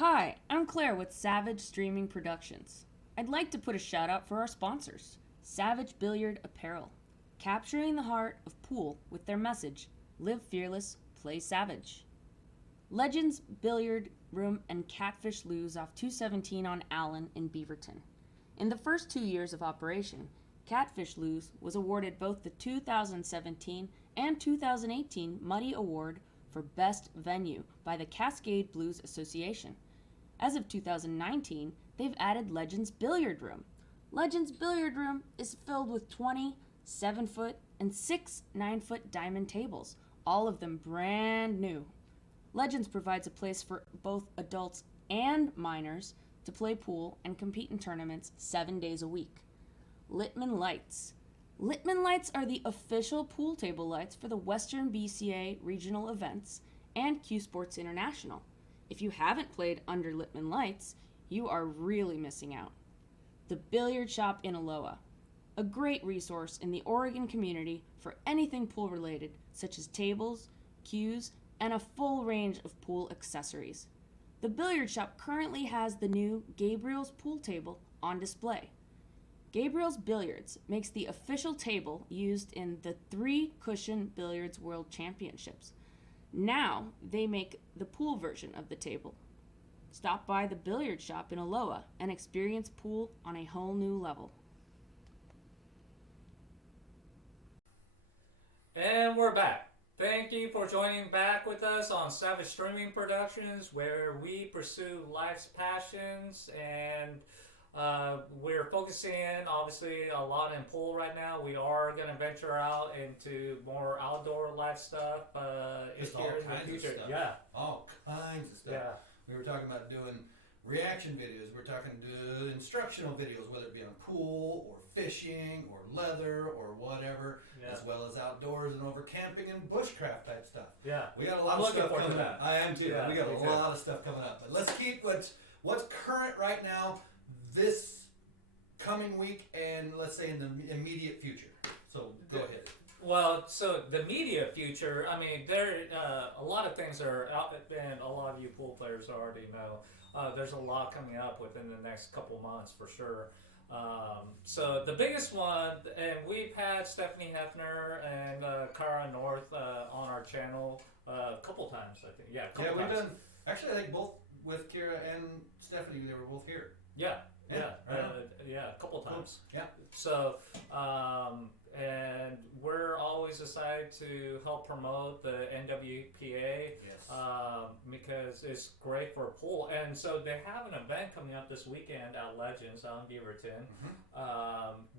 Hi, I'm Claire with Savage Streaming Productions. I'd like to put a shout out for our sponsors, Savage Billiard Apparel, capturing the heart of pool with their message, Live Fearless, Play Savage. Legends Billiard Room and Catfish Loos off 217 on Allen in Beaverton. In the first 2 years of operation, Catfish Loos was awarded both the 2017 and 2018 Muddy Award for Best Venue by the Cascade Blues Association. As of 2019, they've added Legends Billiard Room. Legends Billiard Room is filled with 20 7-foot and 6 9-foot diamond tables, all of them brand new. Legends provides a place for both adults and minors to play pool and compete in tournaments 7 days a week. Littman Lights. Littman Lights are the official pool table lights for the Western BCA regional events and Q Sports International. If you haven't played under Littman Lights, you are really missing out. The Billiard Shop in Aloha. A great resource in the Oregon community for anything pool related, such as tables, cues, and a full range of pool accessories. The Billiard Shop currently has the new Gabriel's Pool Table on display. Gabriel's Billiards makes the official table used in the 3-cushion Billiards World Championships. Now they make the pool version of the table. Stop by the Billiard Shop in Aloha and experience pool on a whole new level. And we're back. Thank you for joining back with us on Savage Streaming Productions, where we pursue life's passions, and we're focusing obviously a lot in pool right now. We are going to venture out into more outdoor life stuff Just here all in the kinds of future. stuff. Yeah, All kinds of stuff. yeah, We were talking about doing reaction videos. We're talking to instructional videos, whether it be on pool or fishing or leather or whatever, yeah, as well as outdoors and over camping and bushcraft type stuff. yeah. We got a lot I'm of looking stuff forward to coming that. up. I am too. Yeah, we got me a too. lot of stuff coming up. But let's keep what's current right now, this coming week, and let's say in the immediate future. So go ahead. Well, so the media future, I mean, there a lot of things are out, and a lot of you pool players already know. There's a lot coming up within the next couple months for sure. So the biggest one, and we've had Stephanie Hefner and Cara North on our channel a couple times, I think. Yeah, a couple Yeah, we've times. done. Actually, I think both with Kira and Stephanie, they were both here. Yeah, yeah, right on. yeah, a couple times. Yeah. So, and we're always excited to help promote the NWPA Yes. because it's great for pool. And so they have an event coming up this weekend at Legends out in Beaverton.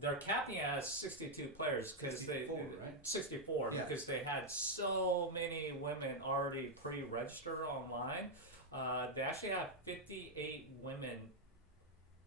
They're capping it at 62 players because 64, right? 64 Yeah. because they had so many women already pre-register online. They actually have 58 women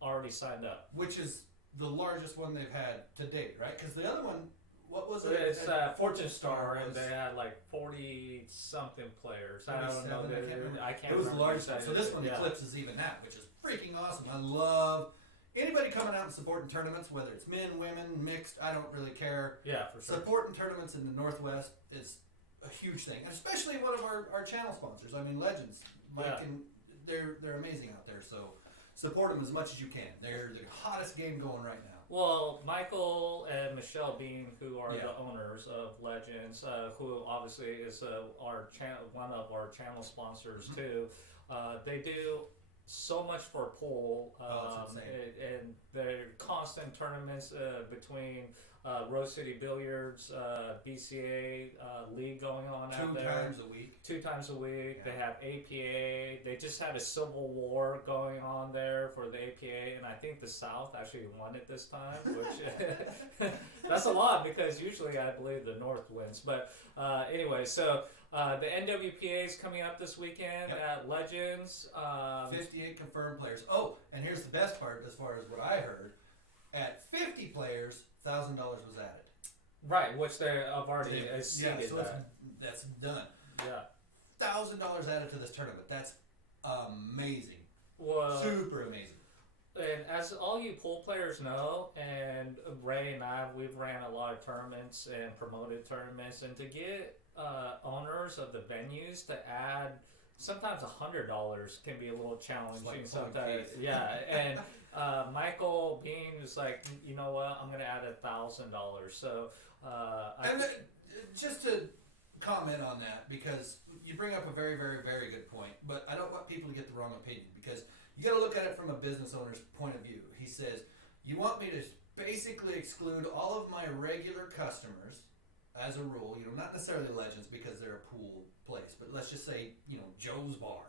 already signed up. Which is the largest one they've had to date, right? Because the other one, what was So it? it's Fortune Star, and was- they had like 40 something players. I don't know. 47, I can't remember. I can't It was the remember largest one. So this one yeah. eclipses even that, which is freaking awesome. I love anybody coming out and supporting tournaments, whether it's men, women, mixed. I don't really care. Yeah, for sure. Supporting tournaments in the Northwest is a huge thing, and especially one of our channel sponsors. I mean, Legends, Mike, Yeah. and they're amazing out there. So support them as much as you can. They're the hottest game going right now. Well, Michael and Michelle Bean, who are Yeah. the owners of Legends, who obviously is our one of our channel sponsors too, they do so much for pool, Oh, it's insane. and there are constant tournaments between Rose City Billiards, BCA league going on out Two there. times a week. 2 times a week. Yeah. They have APA. They just had a civil war going on there for the APA, and I think the South actually won it this time, which that's a lot because usually I believe the North wins. But anyway, so the NWPA is coming up this weekend Yep. at Legends. 58 confirmed players. Oh, and here's the best part as far as what I heard. At 50 players, $1,000 was added. Right, which they have already Yeah, exceeded so that. that's done. Yeah. $1,000 added to this tournament. That's amazing. Well, Super amazing. and as all you pool players know, and Ray and I, we've ran a lot of tournaments and promoted tournaments, and to get owners of the venues to add sometimes $100 can be a little challenging. like Sometimes, case. yeah. And Michael Bean was like, you know what? I'm gonna add $1,000. So And just to comment on that, because you bring up a very, very, very good point, but I don't want people to get the wrong opinion, because you got to look at it from a business owner's point of view. He says, you want me to basically exclude all of my regular customers as a rule, not necessarily legends because they're a pool place, but let's just say, Joe's Bar.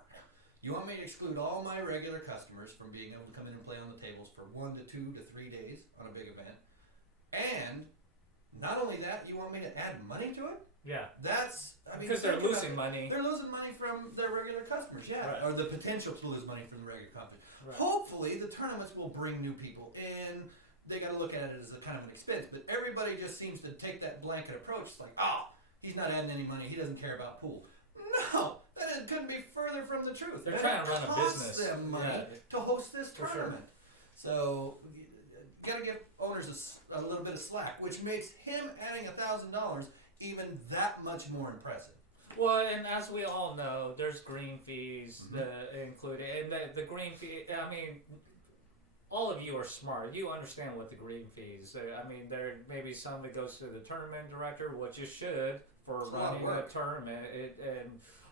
You want me to exclude all my regular customers from being able to come in and play on the tables for 1 to 2 to 3 days on a big event. And not only that, you want me to add money to it? yeah, Because they're losing money. They're losing money from their regular customers, yeah. Right. Or the potential to lose money from the regular customers. Right. Hopefully, the tournaments will bring new people in. They got to look at it as a kind of an expense. But everybody just seems to take that blanket approach. It's like, he's not adding any money. He doesn't care about pool. No, that couldn't be further from the truth. They're trying to run a business. It costs them money to host this For tournament. sure. So you got to give owners a little bit of slack, which makes him adding $1,000 even that much more impressive. Well, and as we all know, there's green fees included, and the green fee. I mean, all of you are smart. You understand what the green fees. I mean, there may be some that goes to the tournament director, which you should for It's a lot of running a work. tournament,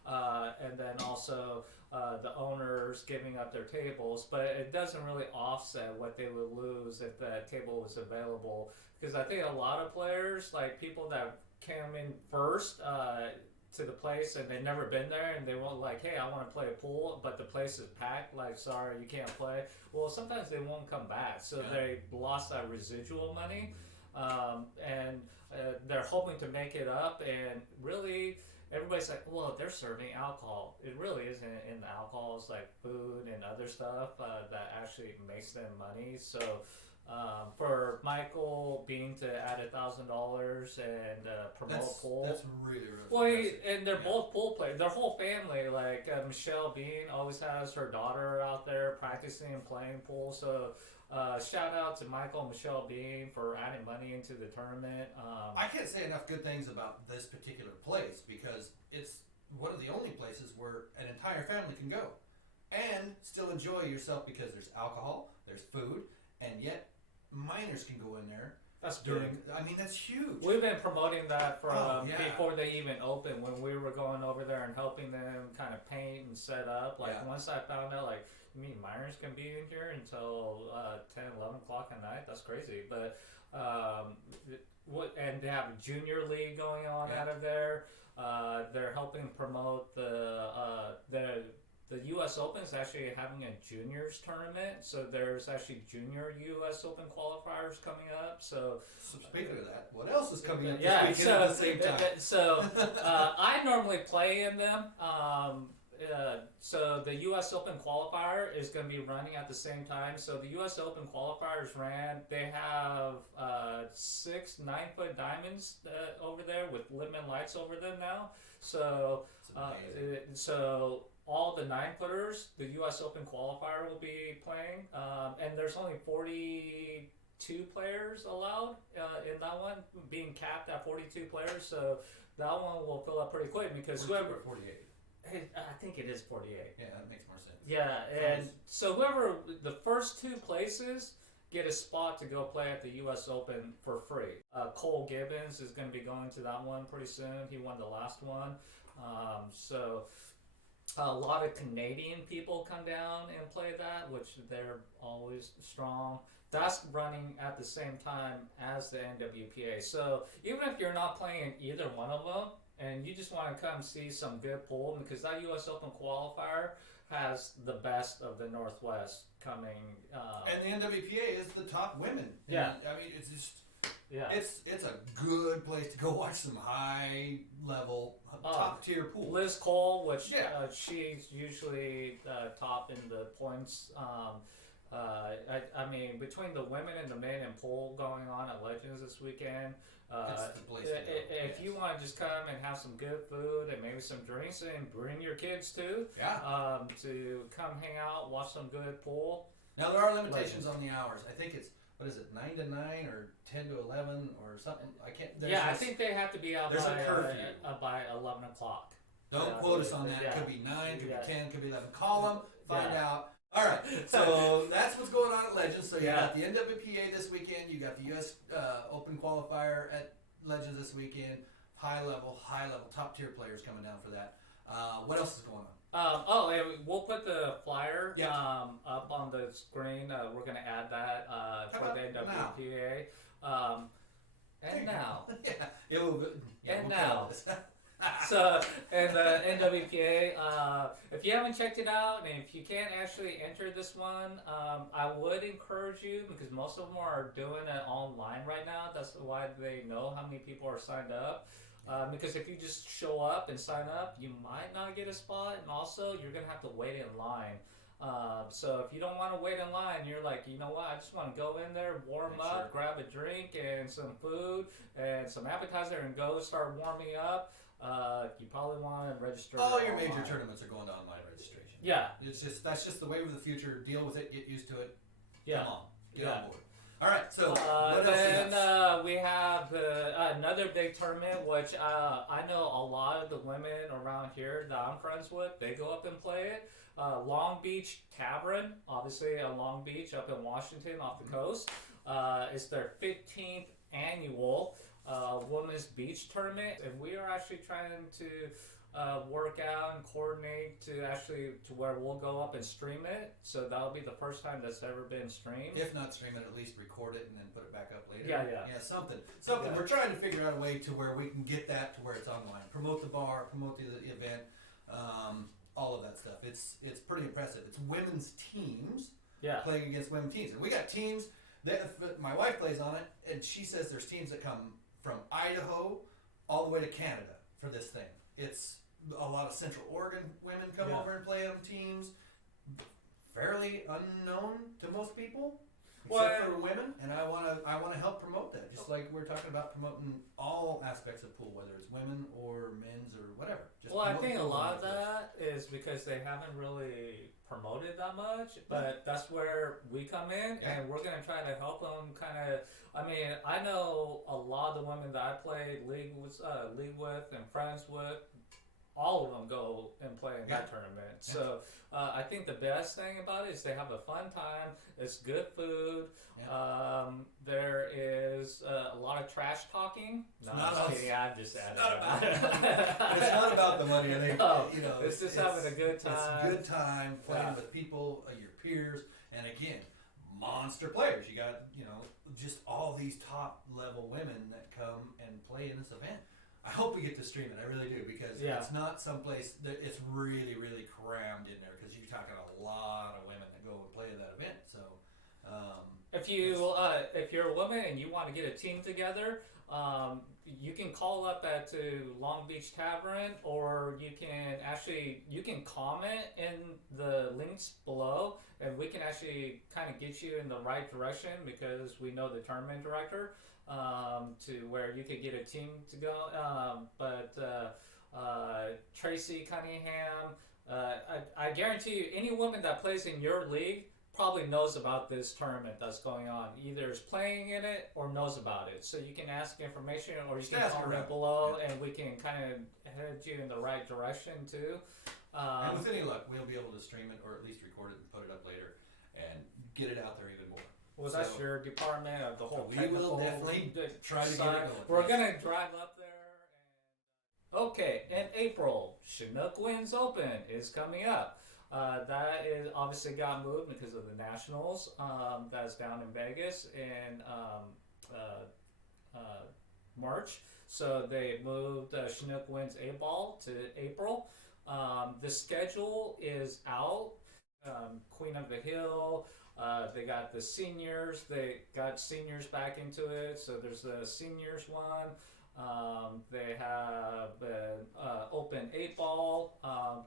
and then also the owners giving up their tables. But it doesn't really offset what they would lose if that table was available. Because I think a lot of players, like people that came in first to the place and they've never been there, and they won't like, hey, I want to play a pool, but the place is packed, like, sorry, you can't play. Well, sometimes they won't come back, so they lost that residual money, and they're hoping to make it up. And really, everybody's like, well, they're serving alcohol. It really isn't in the alcohol. It's like food and other stuff that actually makes them money. So for Michael Bean to add $1,000 and promote pool. That's really, really Well, impressive. and they're both pool players. Their whole family, like Michelle Bean, always has her daughter out there practicing and playing pool. So shout out to Michael and Michelle Bean for adding money into the tournament. I can't say enough good things about this particular place, because it's one of the only places where an entire family can go and still enjoy yourself, because there's alcohol, there's food, and yet minors can go in there. That's big. That's huge. We've been promoting that from yeah. before they even opened, when we were going over there and helping them kind of paint and set up. Like, once I found out, like, you mean minors can be in here until 10, 11 o'clock at night? That's crazy. But and they have a junior league going on out of there. They're helping promote the U.S. Open is actually having a juniors tournament, so there's actually junior U.S. Open qualifiers coming up. So speaking of that, what else is coming up yeah, this weekend at the same time? So I normally play in them. So the U.S. Open qualifier is going to be running at the same time. So the U.S. Open qualifiers ran. They have 6 9-foot diamonds over there with lemon lights over them now. So so all the 9-footers, the U.S. Open qualifier will be playing, and there's only 42 players allowed in that one, being capped at 42 players. So that one will fill up pretty quick, because whoever 48. I think it is 48. Yeah, that makes more sense. Yeah, and so whoever the first 2 places get a spot to go play at the U.S. Open for free. Cole Gibbons is going to be going to that one pretty soon. He won the last one. So a lot of Canadian people come down and play that, which they're always strong. That's running at the same time as the NWPA. So even if you're not playing either one of them, and you just want to come see some good pool, because that U.S. Open qualifier has the best of the Northwest coming. And the NWPA is the top women. Yeah. It's just... Yeah. It's a good place to go watch some high level, top tier pool. Liz Cole, which she's usually top in the points. Between the women and the men in pool going on at Legends this weekend, That's the place to go. if you want to just come and have some good food and maybe some drinks, and bring your kids too, to come hang out, watch some good pool. Now there are limitations on the hours. I think it's, what is it, 9 to 9 or 10 to 11 or something? I can't. I think they have to be out there's a curfew. by 11 o'clock. Don't quote us on that. Yeah. It could be 9, could Yeah. be 10, could be 11. Call them, find Yeah. out. All right, so that's what's going on at Legends. So you Yeah. got the NWPA this weekend. You got the U.S. Open qualifier at Legends this weekend. High level, top tier players coming down for that. What else is going on? And we'll put the flyer Yeah. up on the screen. We're going to add that for the NWPA. And now. Yeah. We'll And cut now. all this. So, and the NWPA, if you haven't checked it out, and if you can't actually enter this one, I would encourage you, because most of them are doing it online right now. That's why they know how many people are signed up. Because if you just show up and sign up, you might not get a spot, and also you're going to have to wait in line. So if you don't want to wait in line, you're like, you know what, I just want to go in there, warm up, grab a drink and some food and some appetizer and go start warming up. You probably want to register. All your online. major tournaments are going to online registration. Yeah. That's just the wave of the future. Deal with it. Get used to it. Yeah. Come on. Get on board. All right. So what else? Then we have another big tournament, which I know a lot of the women around here that I'm friends with. They go up and play it. Long Beach Tavern, obviously on Long Beach up in Washington off the coast. It's their 15th annual women's beach tournament, and we are actually trying to work out and coordinate to where we'll go up and stream it. So that'll be the first time that's ever been streamed. If not stream it, at least record it and then put it back up later. Yeah. Something. Yeah. We're trying to figure out a way to where we can get that to where it's online. Promote the bar, promote the event, all of that stuff. It's pretty impressive. It's women's teams playing against women's teams, and we got teams that my wife plays on it, and she says there's teams that come from Idaho all the way to Canada for this thing. It's a lot of Central Oregon women come over and play on teams. Fairly unknown to most people, except for women, and I want to help promote that. Just like we're talking about promoting all aspects of pool, whether it's women or men's or whatever. I think a lot of that is because they haven't really promoted that much, but that's where we come in, and we're going to try to help them kind of. I mean, I know a lot of the women that I played league with and friends with. All of them go and play in that tournament. So I think the best thing about it is they have a fun time. It's good food. There is a lot of trash talking. No, I'm just kidding. I'm just adding. It's not about the money. I think it's just having a good time. It's a good time playing with people, your peers, and again, monster players. You got just all these top level women that come and play in this event. I hope we get to stream it. I really do, because it's not someplace that it's really, really crammed in there, because you're talking a lot of women that go and play that event. So, if you're a woman and you want to get a team together, you can call up to Long Beach Tavern, or you can comment in the links below, and we can actually kind of get you in the right direction, because we know the tournament director. To where you could get a team to go, but Tracy Cunningham, I guarantee you, any woman that plays in your league probably knows about this tournament that's going on. Either is playing in it or knows about it. So you can ask information, or you can comment below, and we can kind of head you in the right direction too. And with any luck, we'll be able to stream it, or at least record it and put it up later, and get it out there even more. Well, that's your department of the whole. We will definitely try to get it going. We're gonna drive up there. Okay, in April, Chinook Winds Open is coming up. That is obviously got moved because of the Nationals. That's down in Vegas in March. So they moved Chinook Winds A-Ball to April. The schedule is out. Queen of the Hill. They got the seniors. They got seniors back into it. So there's the seniors one. They have an open 8-ball.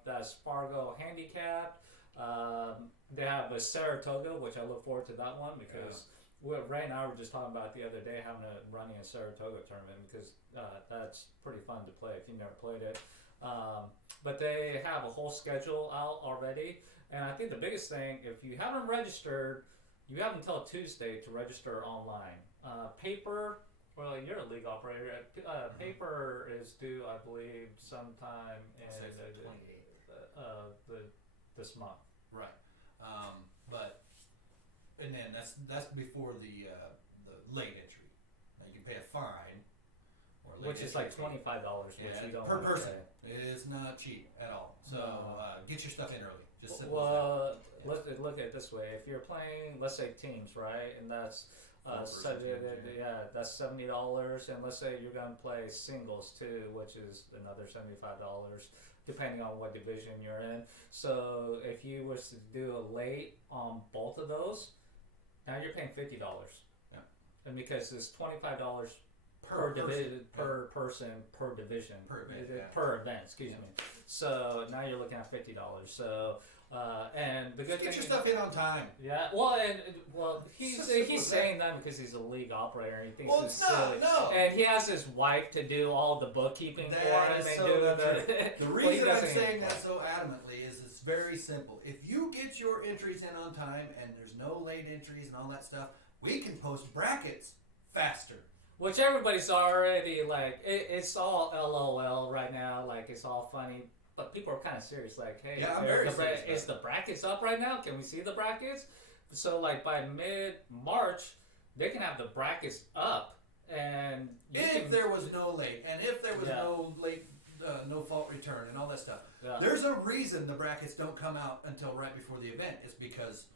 That's Fargo handicapped. They have a Saratoga, which I look forward to that one, because Ray and I were just talking about the other day running a Saratoga tournament, because that's pretty fun to play if you've never played it. But they have a whole schedule out already. And I think the biggest thing, if you haven't registered, you have until Tuesday to register online. Paper Well, you're a league operator. Paper is due, I believe, sometime in I'll say it's the 28th. This month. Right. But and then that's before the late entry. Now you can pay a fine or a late Which is like entry fee. $25, which Yeah, you don't per wanna person. pay. It is not cheap at all. So get your stuff in early. Just simple Well, as that. let's look at it this way. If you're playing, let's say teams, right, and that's Four-person teams, that's $70, and let's say you're gonna play singles too, which is another $75, depending on what division you're in. So if you was to do a late on both of those, now you're paying $50. Yeah. And because it's $25 Per person. per person per division Per event, yeah. per event. Excuse Yeah. me. So now you're looking at $50. So and the good Just get thing your stuff in on time. yeah, well, he's It's simple he's as saying that because he's a league operator and he thinks Well, it's it's not, silly. no. And he has his wife to do all the bookkeeping for That him is and so do not the. true. The Well, he reason I'm doesn't saying even- that so adamantly is it's very simple. If you get your entries in on time and there's no late entries and all that stuff, we can post brackets faster. Which everybody's already like, it's all LOL right now, like it's all funny. But people are kind of serious, like, hey, Yeah, I'm very serious about is the brackets up right now? Can we see the brackets? So, like, by mid-March, they can have the brackets up, and you If can, there was no late and if there was Yeah. no late, no fault return and all that stuff, Yeah. there's a reason the brackets don't come out until right before the event. It's because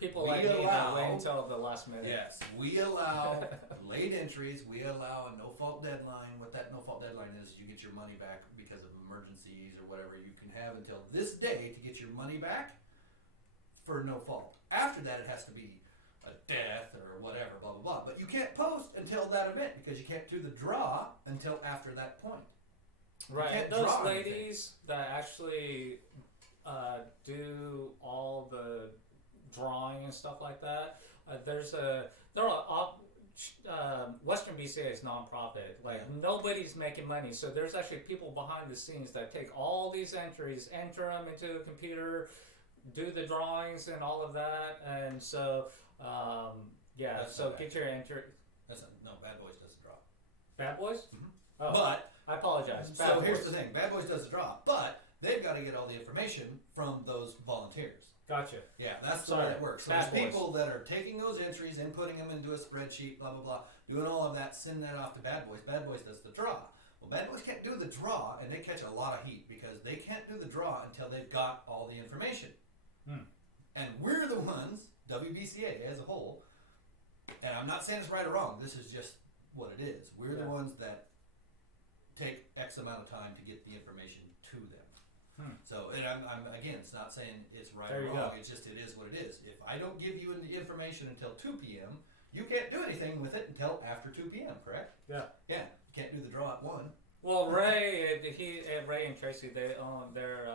people we like me that wait allow- until the last minute. yes, we allow late entries. We allow a no fault deadline. What that no fault deadline is, you get your money back because of emergencies or whatever. You can have until this day to get your money back for no fault. After that, it has to be a death or whatever, blah blah blah. But you can't post until that event because you can't do the draw until after that point. Right, can't and those draw anything. ladies that actually do all the drawing and stuff like that, Western BCA is non-profit. Like nobody's making money, so there's actually people behind the scenes that take all these entries, enter them into a computer, do the drawings and all of that, and so yeah. That's So not get bad. your enter. No, Bad Boys does the draw. Bad Boys. Mhm. Oh, But I apologize. Bad so here's Boys. the thing: Bad Boys does the draw, but they've got to get all the information from those volunteers. Gotcha. Yeah, that's the Sorry, way it works. So Bad there's Boys. people that are taking those entries and putting them into a spreadsheet, blah blah blah, doing all of that, sending that off to Bad Boys. Bad Boys does the draw. Well, Bad Boys can't do the draw, and they catch a lot of heat because they can't do the draw until they've got all the information. And we're the ones, WBCA as a whole, and I'm not saying it's right or wrong. This is just what it is. We're the Yeah. ones that take X amount of time to get the information to them. So, and I'm again, it's not saying it's right There or you wrong. go. It's just it is what it is. If I don't give you the information until 2 p.m., you can't do anything with it until after 2 p.m. Correct? Yeah. Yeah. You can't do the draw at 1. Well, Ray and Tracy, they own their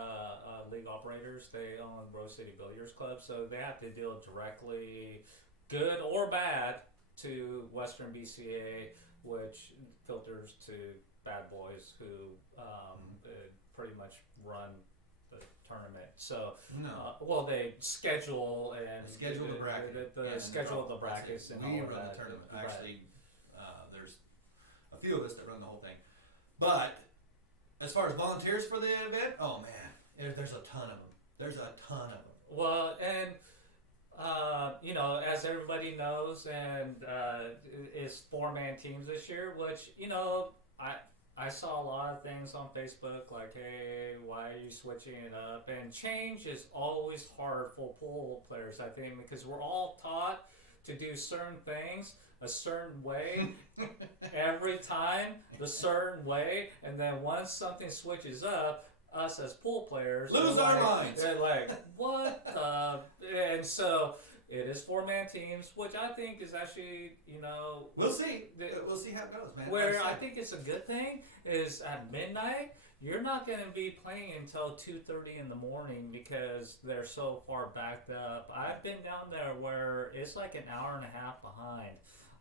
league operators. They own Rose City Billiards Club, so they have to deal directly, good or bad, to Western BCA, which filters to Bad Boys, who pretty much run the tournament. So, No. well, they schedule and They schedule the bracket. the Yeah, and schedule draw. the brackets, That's it. and We all run of that. the tournament. Right. Actually, there's a few of us that run the whole thing. But as far as volunteers for the event, oh man, there's a ton of them. There's a ton of them. Well, and you know, as everybody knows, and it's 4-man teams this year, which I saw a lot of things on Facebook like, hey, why are you switching it up? And change is always hard for pool players, I think, because we're all taught to do certain things a certain way every time, the certain way, and then once something switches up, us as pool players Lose are our like, minds. They're like, what the? And so it is 4-man teams, which I think is actually, We'll see. We'll see how it goes, man. where Like I said, think it's a good thing is at midnight, you're not going to be playing until 2:30 in the morning because they're so far backed up. I've been down there where it's like an hour and a half behind.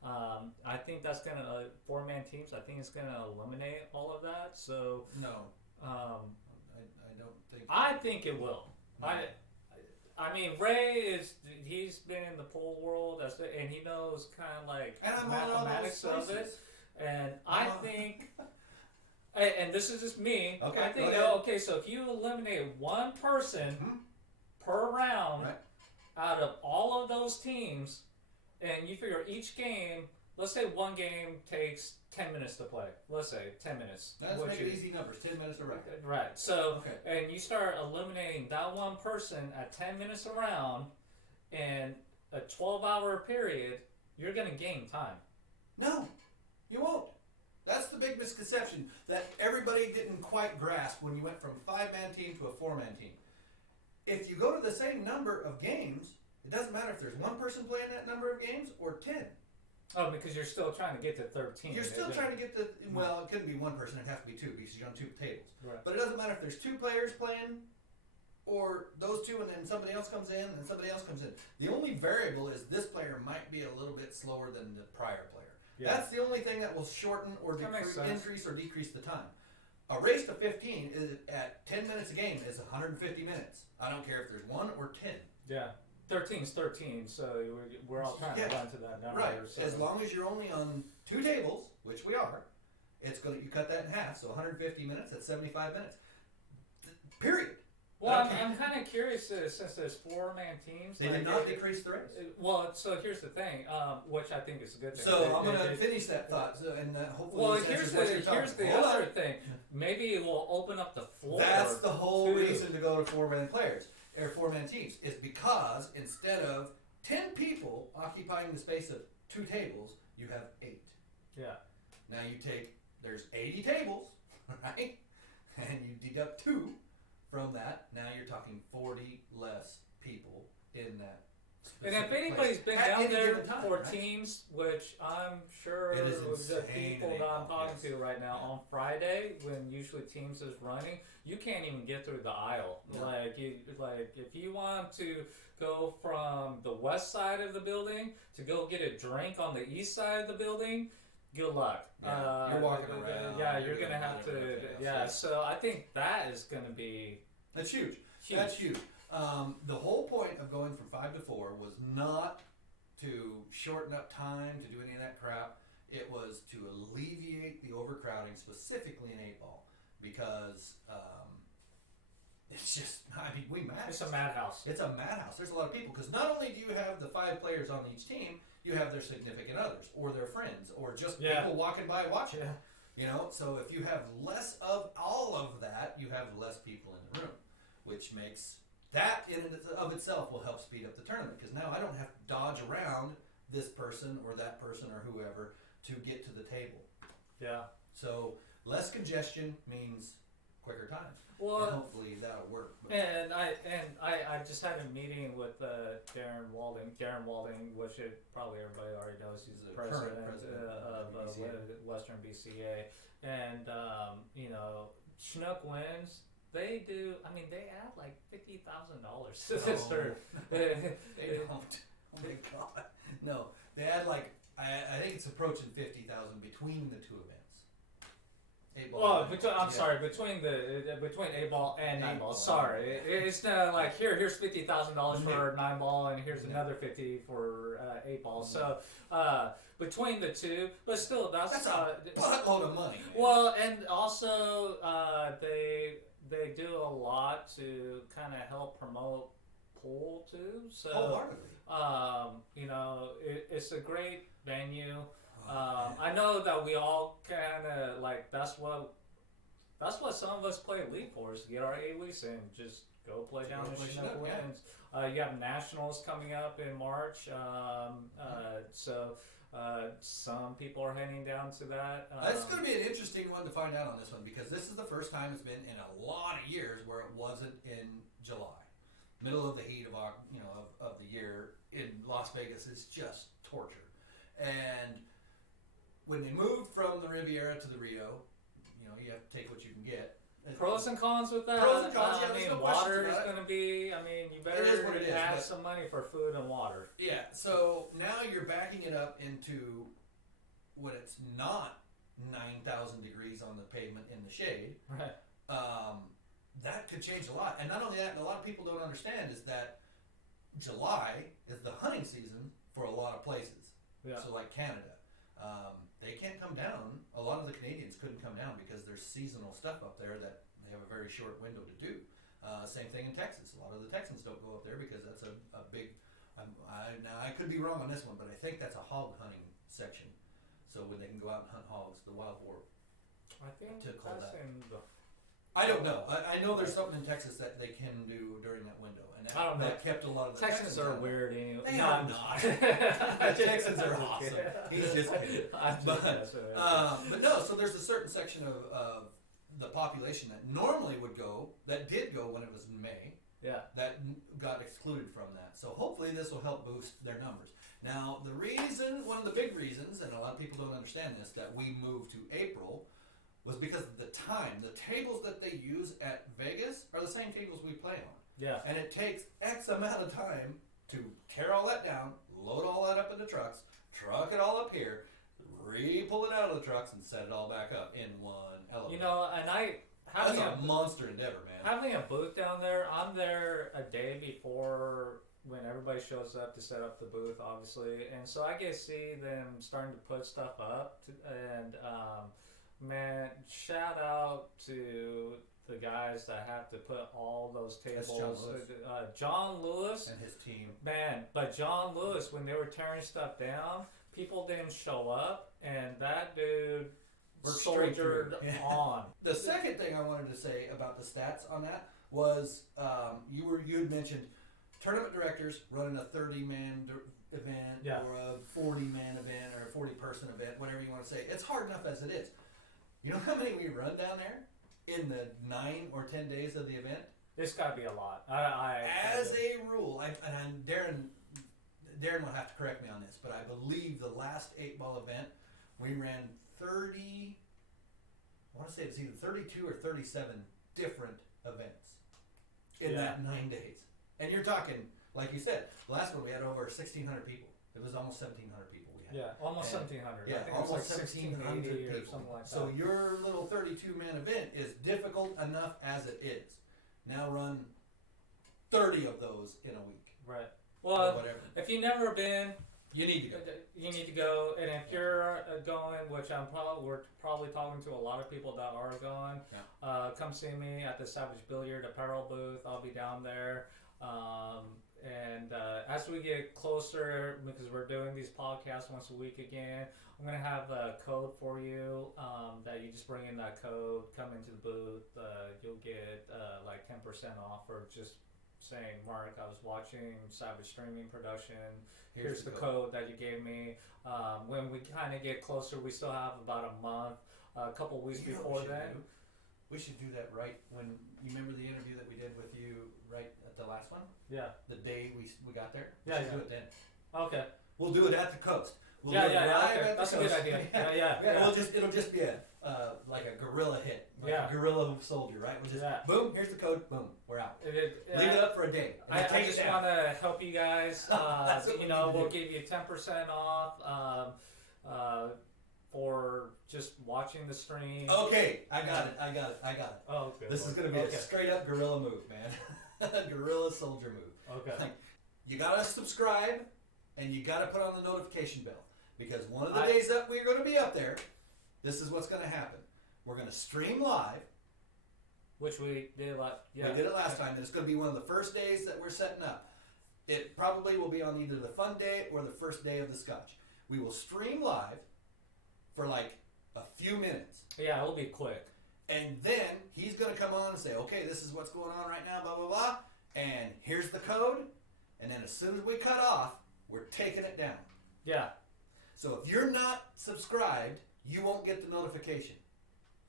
I think that's going to, 4-man teams, I think it's going to eliminate all of that. So, no, um, I don't think. I think it will. No. I mean, Ray he's been in the pool world, and he knows kind of like And I'm on all those mathematics of it. places. And I think, and this is just me. Okay, I think, go ahead. okay, so if you eliminate one person Mhm. per round Right. out of all of those teams, and you figure each game, let's say one game takes 10 minutes to play. Let's say 10 minutes. Let's which make it is- easy numbers. 10 minutes a round. Right. So, Okay. and you start eliminating that one person at 10 minutes a round in a 12-hour period, you're going to gain time. No, you won't. That's the big misconception that everybody didn't quite grasp when you went from 5-man team to a 4-man team. If you go to the same number of games, it doesn't matter if there's one person playing that number of games or 10. Oh, because you're still trying to get to 13. You're still trying to get the, well, it couldn't be one person, it'd have to be two because you're on two tables. Right. But it doesn't matter if there's two players playing or those two and then somebody else comes in and somebody else comes in. The only variable is this player might be a little bit slower than the prior player. Yeah. That's the only thing that will shorten or That makes sense. increase or decrease the time. A race to 15 is at 10 minutes a game is 150 minutes. I don't care if there's 1 or 10. Yeah. 13's 13, so we're all trying to run to that number. Right. So. As long as you're only on two tables, which we are, it's going to, you cut that in half. So 150 minutes, that's 75 minutes. Period. Well, Okay. I'm kind of curious since there's 4-man teams. They did not decrease the race. Well, so here's the thing, which I think is a good thing. So I'm going to finish that thought, and hopefully. Well, this answers what you're talking here's the about. Hold other on. thing. Maybe it will open up the floor. That's the whole to- reason to go to 4-man players or 4-man teams is because instead of 10 people occupying the space of 2 tables, you have 8. Yeah. Now you take there's 80 tables, right? And you deduct 2 from that. Now you're talking 40 less people in that. And if specific anybody's place been at down any there given time, for right? teams, which I'm sure It is the insane people in that I'm April, talking yes. to right now on Friday, when usually teams is running, you can't even get through the aisle. No. Like if you want to go from the west side of the building to go get a drink on the east side of the building, good luck. Yeah, you're walking around, Yeah, you're you're gonna doing have to. everything else, Yeah, yeah. so I think that is gonna be That's huge. huge. That's huge. The whole point of going from 5 to 4 was not to shorten up time to do any of that crap. It was to alleviate the overcrowding, specifically in 8-ball, because it's just, I mean, we matched. It's a madhouse. It's a madhouse. There's a lot of people because not only do you have the 5 players on each team, you have their significant others or their friends or just Yeah. people walking by watching. Yeah. You know, so if you have less of all of that, you have less people in the room, which makes that in and of itself will help speed up the tournament because now I don't have to dodge around this person or that person or whoever to get to the table. Yeah. So less congestion means quicker times. Well, and hopefully that'll work. But And I just had a meeting with Darren Walding, which probably everybody already knows. He's the The current president, president of of BCA. Western BCA, and you know, Chinook Winds. They do. I mean, they add like $50,000 to this No. tournament. they don't. Oh my god. No, they had like I think it's approaching 50,000 between the two events. 8-ball. Well, and 9-ball. I'm Yeah. sorry, between 8-ball and 9-ball. 8-ball. Sorry, it's not like here's $50,000 for 9-ball and here's No. another 50 for 8-ball. No. So between the two, but still That's a buttload of money. Man. well, and also they do a lot to kind of help promote pool too. So wholeheartedly. you know, it's a great venue. Oh, man. I know that we all kind of like that's what some of us play league for is to get our A-Lease in. Just go play down go in play Chinook Chinook, yeah. Winds. You have nationals coming up in March, so some people are heading down to that. It's going to be an interesting one to find out on this one because this is the first time it's been in a lot of years where it wasn't in July, middle of the heat of of the year in Las Vegas is just torture. And when they moved from the Riviera to the Rio, you have to take what you can get. Pros and cons with that. Pros and cons, yeah, I there's mean, no questions water is about it. going to be. I mean, you better is what it is, add but- some money for food and water. Yeah, so now you're backing it up into when it's not 9,000 degrees on the pavement in the shade. Right. That could change a lot. And not only that, and a lot of people don't understand is that July is the hunting season for a lot of places. Yeah. So like Canada. they can't come down. A lot of the Canadians couldn't come down because there's seasonal stuff up there that they have a very short window to do. Same thing in Texas. A lot of the Texans don't go up there because that's a big. Now I could be wrong on this one, but I think that's a hog hunting section. So when they can go out and hunt hogs, the wild boar. I think To call that's that. in the. I don't know. I know there's something in Texas that they can do during that window, and I don't know. that kept a lot of the Texans are out. weird anyway. They No, are I'm not. just- The Texans are awesome. He's just kidding. I'm just But, messing with you. But no, so there's a certain section of the population that normally would go, that did go when it was in May, Yeah. that got excluded from that. So hopefully this will help boost their numbers. Now, one of the big reasons, and a lot of people don't understand this, that we moved to April was because of the time. The tables that they use at Vegas are the same tables we play on. Yeah. And it takes X amount of time to tear all that down, load all that up into trucks, truck it all up here, pull it out of the trucks, and set it all back up in one elevator. You know, and that's a monster endeavor, man. having a booth down there, I'm there a day before when everybody shows up to set up the booth, obviously, and so I get to see them starting to put stuff up, and man, shout out to the guys that have to put all those That's tables. John Lewis. John Lewis, And his team. man, but John Lewis, when they were tearing stuff down, people didn't show up, and that dude Worked straight through. soldiered Yeah. on. The second thing I wanted to say about the stats on that was you had mentioned tournament directors running a 30-man event Yeah. or a 40-man event or a 40-person event, whatever you want to say. It's hard enough as it is. You know how many we run down there in the 9 or 10 days of the event? It's got to be a lot. As a rule, and Darren will have to correct me on this, but I believe the last 8-ball event we ran 30. I want to say it was either 32 or 37 different events in that 9 days. And you're talking, like you said, the last one we had over 1,600 people. It was almost 1,700 people we had. Yeah, almost And- 1,700. Yeah, I think it was almost like 1,700 1680 or people. something like So that. your little 32-man event is difficult enough as it is. Now run 30 of those in a week Right. or Well, whatever. if you've never been, You need to go. you need to go. And if you're going, which we're probably talking to a lot of people that are going, come see me at the Savage Billiard Apparel booth. I'll be down there. And as we get closer, because we're doing these podcasts once a week again, I'm going to have a code for you that you just bring in that code, come into the booth. You'll get like 10% off for just saying, Mark, I was watching Savage Streaming Production. Here's the code that you gave me. When we kind of get closer, we still have about a month, a couple weeks You know what before we should then. do? We should do that right when you remember the interview that we did with you right at the last one, Yeah. the day we got there. We Yeah, should yeah. do it then. Okay. We'll do it at the coast. We'll Yeah, do it yeah, live okay. at the That's a good coast. idea. Yeah. It'll just be a like a guerrilla hit, like Yeah. a guerrilla soldier, right? We'll just Yeah. boom. Here's the code. Boom. We're out. Leave Leave it up for a day. And I then take just it down. want to help you guys. That's what we need to We'll do. give you 10% off for just watching the stream. Okay, I got it. Oh, good. This is gonna be a straight up guerrilla move, man. A guerrilla soldier move. Okay. Like, you gotta subscribe and you gotta put on the notification bell because one of the days that we're gonna be up there, this is what's gonna happen. We're gonna stream live. Which we did We did it last time, and it's gonna be one of the first days that we're setting up. It probably will be on either the fun day or the first day of the Scotch. We will stream live for like a few minutes. Yeah, it'll be quick. And then he's going to come on and say, okay, this is what's going on right now, blah, blah, blah. And here's the code. And then as soon as we cut off, we're taking it down. Yeah. So if you're not subscribed, you won't get the notification.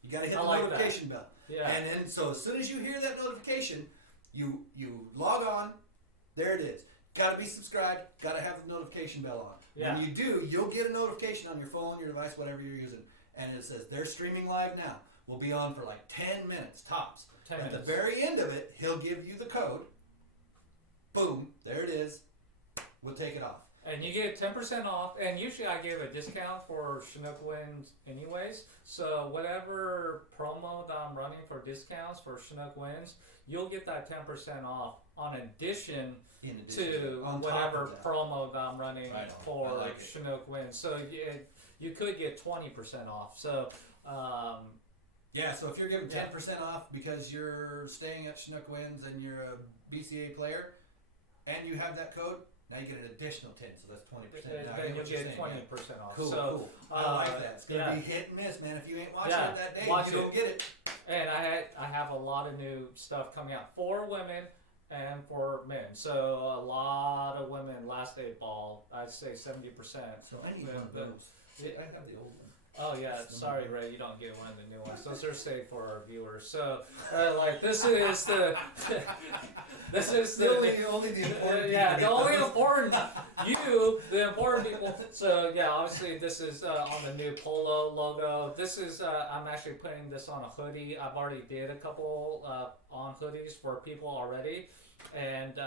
You got to hit I the like notification bell. Yeah. And then so as soon as you hear that notification, you log on. There it is. Got to be subscribed. Got to have the notification bell on. Yeah. When you do, you'll get a notification on your phone, your device, whatever you're using. And it says they're streaming live now. We'll be on for like 10 minutes tops. 10 At minutes. the very end of it, he'll give you the code. Boom, there it is. We'll take it off. And you get 10% off, and usually I give a discount for Chinook Winds anyways. So whatever promo that I'm running for discounts for Chinook Winds, you'll get that 10% off on addition In addition, to on top whatever of that. promo that I'm running Right on. for I like it. Chinook Winds. So you could get 20% off. So. Yeah, so if you're giving 10% off because you're staying at Chinook Winds and you're a BCA player, and you have that code, now you get an additional 10, so that's 20%. Now, Then you'll get 20% off. Cool, so, cool. I like that. It's gonna be hit and miss, man. If you ain't watching it that day, you don't get it. And I have a lot of new stuff coming out for women and for men. So a lot of women last day ball. I'd say 70%. So I need one of those. I have the old one. Oh yeah, sorry Ray, you don't get one of the new ones. Those are safe for our viewers. So, like this is the only the important yeah, the only important the important people. So yeah, obviously this is on the new polo logo. This is I'm actually putting this on a hoodie. I've already did a couple on hoodies for people already. And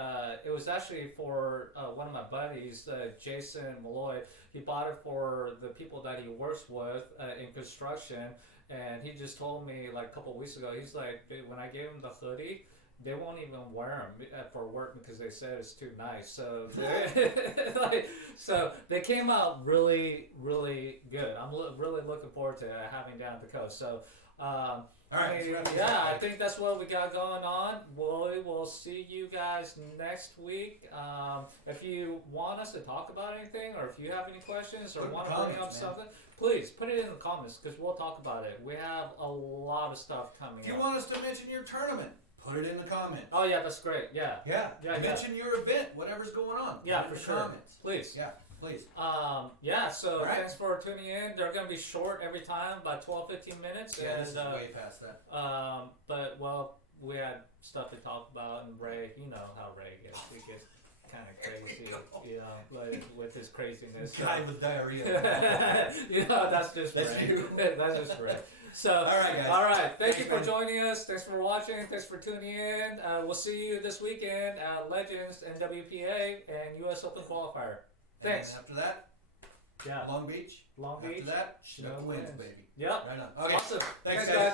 it was actually for one of my buddies, Jason Malloy. He bought it for the people that he works with in construction, and he just told me like a couple of weeks ago. He's like, when I gave him the hoodie, they won't even wear them for work because they said it's too nice. So, so they came out really, really good. I'm really looking forward to having down at the coast. So. All right, I think that's what we got going on. We'll see you guys next week. If you want us to talk about anything, or if you have any questions, or want to bring up something, please put it in the comments because we'll talk about it. We have a lot of stuff coming up. If you want us to mention your tournament, put it in the comments. Oh yeah, that's great. Yeah. Mention your event, whatever's going on. Yeah, put it for in sure. the comments. Please. Yeah. Please. So right. Thanks for tuning in. They're going to be short every time, about 12-15 minutes. Yeah, and, this is way past that. But, well, we had stuff to talk about, and Ray, you know how Ray gets. He gets kind of crazy, you know, like, with his craziness. Guy with diarrhea. You know, that's just That's Ray. you. That's just Ray. So, all right, guys. All right. Thank you for joining us. Thanks for watching. Thanks for tuning in. We'll see you this weekend at Legends, NWPA, and U.S. Open Qualifier. Thanks. And after that, Long Beach. After that, Chinook Winds, baby. Yep. Right on. Okay. Awesome. Thanks, guys.